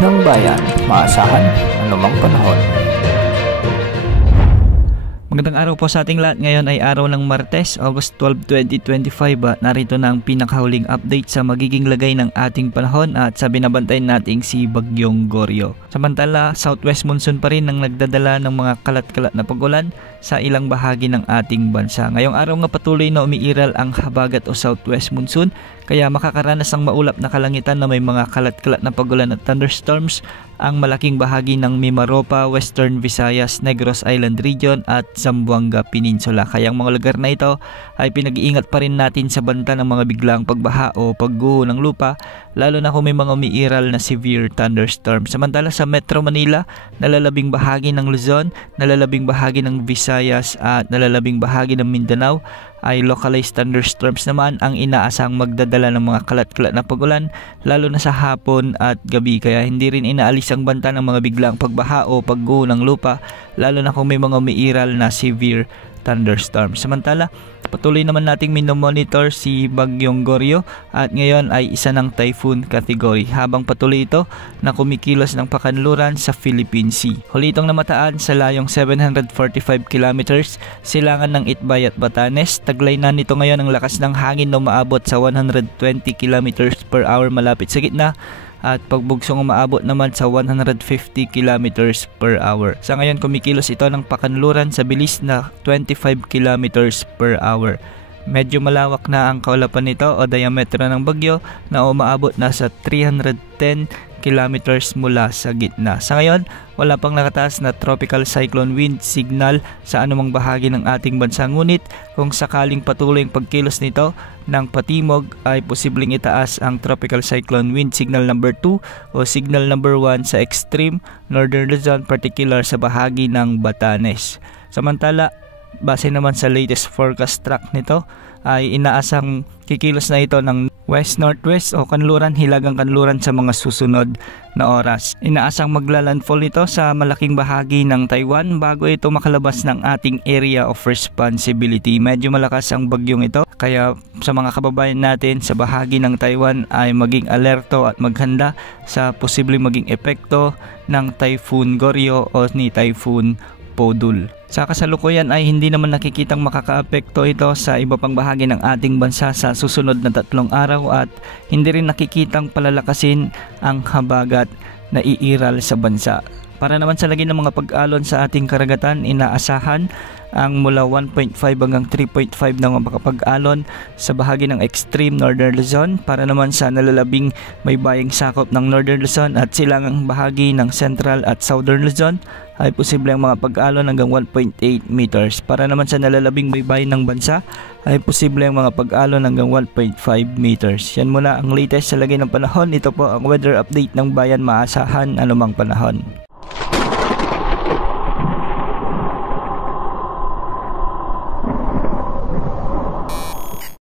ng bayan, maasahan anumang panahon. Magandang araw po sa ating lahat. Ngayon ay araw ng Martes, August 12, 2025 at narito na ang pinakahuling update sa magiging lagay ng ating panahon at sa binabantayan nating si Bagyong Goryo. Samantala, southwest monsoon pa rin ang nagdadala ng mga kalat-kalat na pag-ulan sa ilang bahagi ng ating bansa. Ngayong araw nga patuloy na umiiral ang habagat o southwest monsoon kaya makakaranas ng maulap na kalangitan na may mga kalat-kalat na pag-ulan at thunderstorms ang malaking bahagi ng Mimaropa, Western Visayas, Negros Island Region at Zamboanga Peninsula. Kaya ang mga lugar na ito ay pinag-iingat pa rin natin sa banta ng mga biglang pagbaha o pagguho ng lupa, lalo na kung may mga umiiral na severe thunderstorm. Samantala sa Metro Manila, nalalabing bahagi ng Luzon, nalalabing bahagi ng Visayas at nalalabing bahagi ng Mindanao ay localized thunderstorms naman ang inaasang magdadala ng mga kalat-kalat na pag-ulan lalo na sa hapon at gabi, kaya hindi rin inaalis ang banta ng mga biglang pagbaha o pagguho ng lupa lalo na kung may mga umiiral na severe thunderstorms. Samantala, patuloy naman nating minomonitor si Bagyong Goryo at ngayon ay isa ng typhoon category habang patuloy ito na kumikilos ng pakanluran sa Philippine Sea. Huli itong namataan sa layong 745 kilometers silangan ng Itbay at Batanes. Taglay na nito ngayon ang lakas ng hangin na umaabot sa 120 kilometers per hour malapit sa gitna at pagbugsong umaabot naman sa 150 kilometers per hour. Sa ngayon kumikilos ito ng pakanluran sa bilis na 25 kilometers per hour. Medyo malawak na ang kaulapan nito o diametro ng bagyo na umaabot na sa 310 kilometers mula sa gitna. Sa ngayon, wala pang nakataas na tropical cyclone wind signal sa anumang bahagi ng ating bansa. Ngunit kung sakaling patuloy ang pagkilos nito ng patimog ay posibleng itaas ang tropical cyclone wind signal number 2 o signal number 1 sa extreme northern Luzon, particular sa bahagi ng Batanes. Samantala, base naman sa latest forecast track nito ay inaasang kikilos na ito ng west-northwest o kanluran, hilagang kanluran sa mga susunod na oras. Inaasang maglalandfall ito sa malaking bahagi ng Taiwan bago ito makalabas ng ating area of responsibility. Medyo malakas ang bagyong ito kaya sa mga kababayan natin sa bahagi ng Taiwan ay maging alerto at maghanda sa posibleng maging epekto ng Typhoon Goryo o ni Typhoon Podul. Sa kasalukuyan ay hindi naman nakikitang makakaapekto ito sa iba pang bahagi ng ating bansa sa susunod na 3 araw at hindi rin nakikitang palalakasin ang habagat na iiral sa bansa. Para naman sa lagi ng mga pag-alon sa ating karagatan, inaasahan ang mula 1.5 hanggang 3.5 na mga pag-alon sa bahagi ng extreme northern Luzon. Para naman sa nalalabing may bayang sakop ng northern Luzon at silangang bahagi ng central at southern Luzon ay posible ang mga pag-alon hanggang 1.8 meters. Para naman sa nalalabing may bayan ng bansa ay posible ang mga pag-alon hanggang 1.5 meters. Yan muna ang latest sa lagay ng panahon. Ito po ang weather update ng bayan, maasahan anumang panahon.